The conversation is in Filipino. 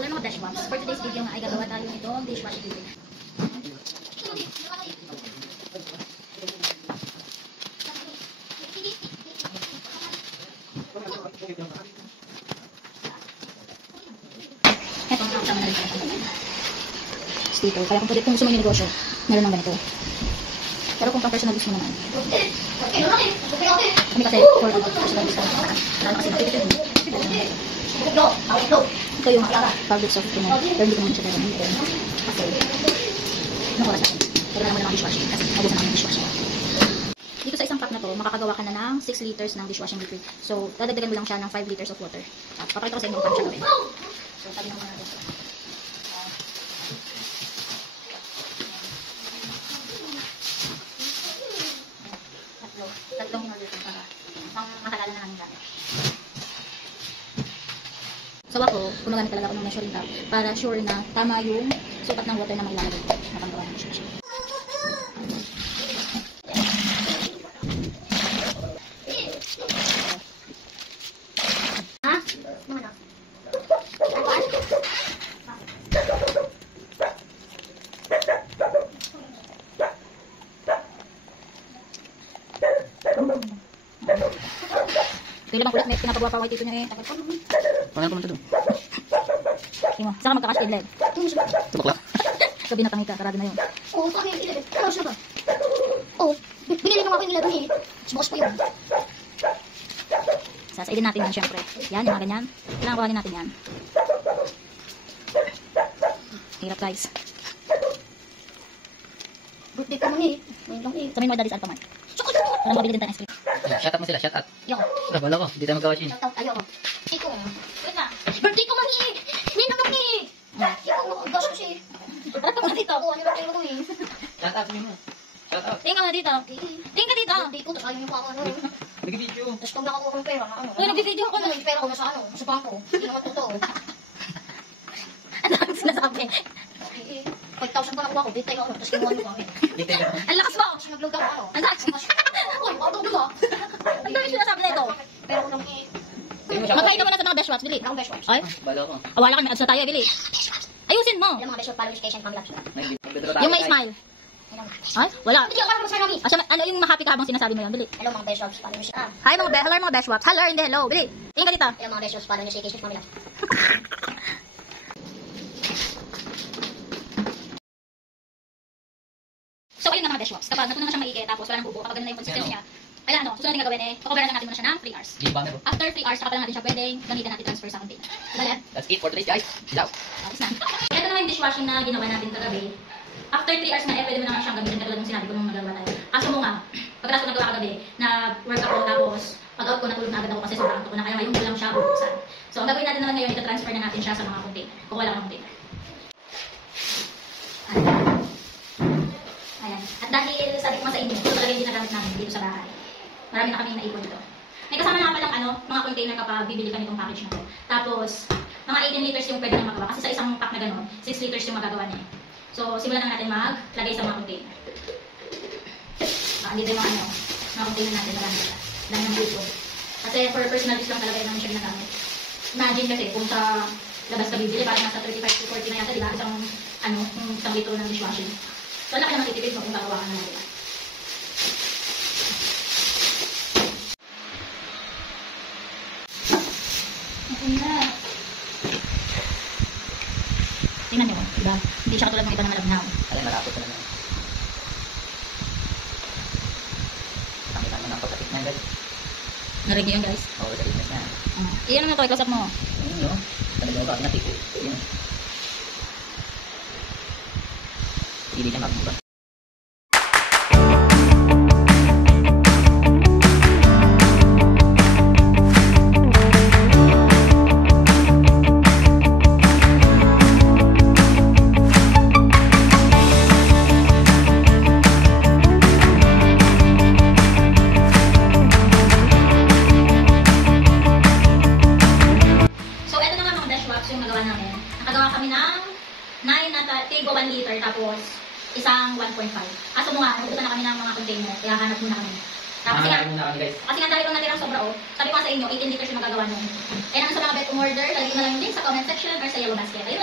Hello mga dishwash. For today's video nga ay gagawa tayo nitong dishwash liquid. Ito ang kasama na rin tayo. Sticker. Kaya kung gusto mo yung negosyo, meron ng ganito. Pero kung pang-personal use mo naman, kami kasi for personal use naman, lalo kasi nakikita yun. Ito yung public soft ko na, pero hindi ko naman siya gagawin. Kasi, anong oras natin? Pero naman ng dishwashing, kasi nagusan namin ng dishwashing. Dito sa isang cup na to, makakagawa ka na ng 6 liters ng dishwashing liquid. So, dadagdagan mo lang siya ng 5 liters of water. Papakita ko sa inyo kung paano siya gawin. So, tabi naman natin ito. Tatlong in order ito para matagalan na namin gamit. So ako, gumagamit talaga ako ng measuring cup para sure na tama yung sukat ng water na mailalagay ko na panggawa ng dishwashing. Ito lang kulit, may pinapagawa pa white ito niya eh. Pangalan ko man ito doon. Sige mo, saan ka magkakash egg leg? Tubak lang. So binatang ka, karado na yun. Oo, kami yung 11. Ano siya ba? Oo, binili ko nga ako yung 11 eh. Bukas po yun. Sasaidin natin yan syempre. Yan, yung mga ganyan. Kailangan kuhanin natin yan. Hirap guys. Birthday ko muna eh. Ngayon lang eh. Sabihin mo daddy's Alphamart. Alam mo, mabili din tayo ice cream. Shout out mo sila, shout out. Ayoko. Wala ko, di tayo magkawasin. Shout out, ayoko. Iko. Wait na. Birthday ko mami eh. Ngayon lang eh. Iko, gas ko siya eh. Harap ka muna dito. Oo, ano lang kayo ko eh. Shout out mo. Shout out. Tingin ka muna dito. Tingin ka dito. Birthday ko, tapos ayaw niyo pa ako ano. Nag-video. Tapos pag nakakuha ko ng pera, ano. Uy, nag-video ako. Yung pera ko nasa ano, sa bangko. Hindi naman totoo. Ano ang sinasabi? 5,000 pa nakuha ko, bitay ako, tapos kinuha nyo kami. Dito ka. Ang lakas mo! Tapos nag-load ako ano. Ang lakas! Uy, bakit ba? Ang dami sinasabi na ito. Pero ko lang eh. Magkain ka muna sa mga dishwash, Bili. Ako best watch. Ay? Bala ko. Awala ka, may ads na tayo, Bili. Ayusin mo! Ilang mga best watch, follow notification, pang lapse. Yung may smile. Ay? Wala. Hindi ako mag-sana mi. Ano yung ma-happy ka habang sinasabi mo yun, Bili? Hello mga best watch, follow notification. Hi mga dishwash. Hello, hindi hello. Bili. Tingin ka dito. Hello mga best watch, follow notification, pang lapse. So, ayun nga mga dishwash. Kapag natunan na siyang maigi, tapos wala nang bubo, kapag ganun na yung consistency niya, kailangan ano, susunod na gagawin eh, pakuberan natin muna siya ng 3 hours. Di ba meron? After 3 hours, saka pa lang natin siya pwedeng gamitin natin transfer sa container. Galit? That's it for today's guys. Ciao. Tapos na. Ito naman yung dishwashing na ginawa natin kagabi. After 3 hours na pwede mo na siyang gamitin katulad ng sinabi ko nung nagawa tayo. Kaso mo nga, pagkatapos ko nagawa kagabi, nag-work ako tapos pag-out ko natulog na agad ako kasi sobrang antok ko na kaya ngayon ko lang siya bubuksan. So, ang gagawin natin naman ngayon, ita-transfer na natin siya sa mga container. Kukuha lang ng container. Ayan. At dahil sabi ko nga sa inyo, ito talaga yung ginagamit namin dito sa bahay. Marami na kami naipon dito. May kasama na palang mga container kapag bibili ka nitong package na to. Tapos, mga 18 liters yung pwede na magawa. Kasi sa isang pack na gano'n, 6 liters yung magagawa niya. So, simulan na natin maglagay sa mga container. Dito yung mga container natin. Marami ng dito. Kasi for personal use lang talaga yung namin siya ginagamit. Imagine kasi kung sa labas ka bibili, parang nasa 35 to 40 na yata, diba? Isang litro ng dishwashing. So, laki naman titipid mo kung gagawa ka na nila. Okay na. Tingnan nyo, diba? Hindi siya katulad ng iba na malabnaw. Alay, malapot na naman. Pakita mo ng pagkatik na guys. Narinig nyo yun guys? Oo, sa business na. Iyan naman ito, i-close up mo. Ayun yun. Talaga ba? Pinatiko. Yun. Hindi siya magbuka. Yung magawa namin. Nakagawa kami ng 9 na tigo 1 liter tapos isang 1.5. Kaso mo nga, nagutusan na kami ng mga container. Kaya hanap muna kami. Kasi nga, Muna kami guys. kasi nga dahil kung natirang sobra sabi ko nga sa inyo, 18 liters yung magagawa nung. Kaya naman sa mga bet umorder, lagay mo na lang yung link sa comment section or sa yellow basket. Ayun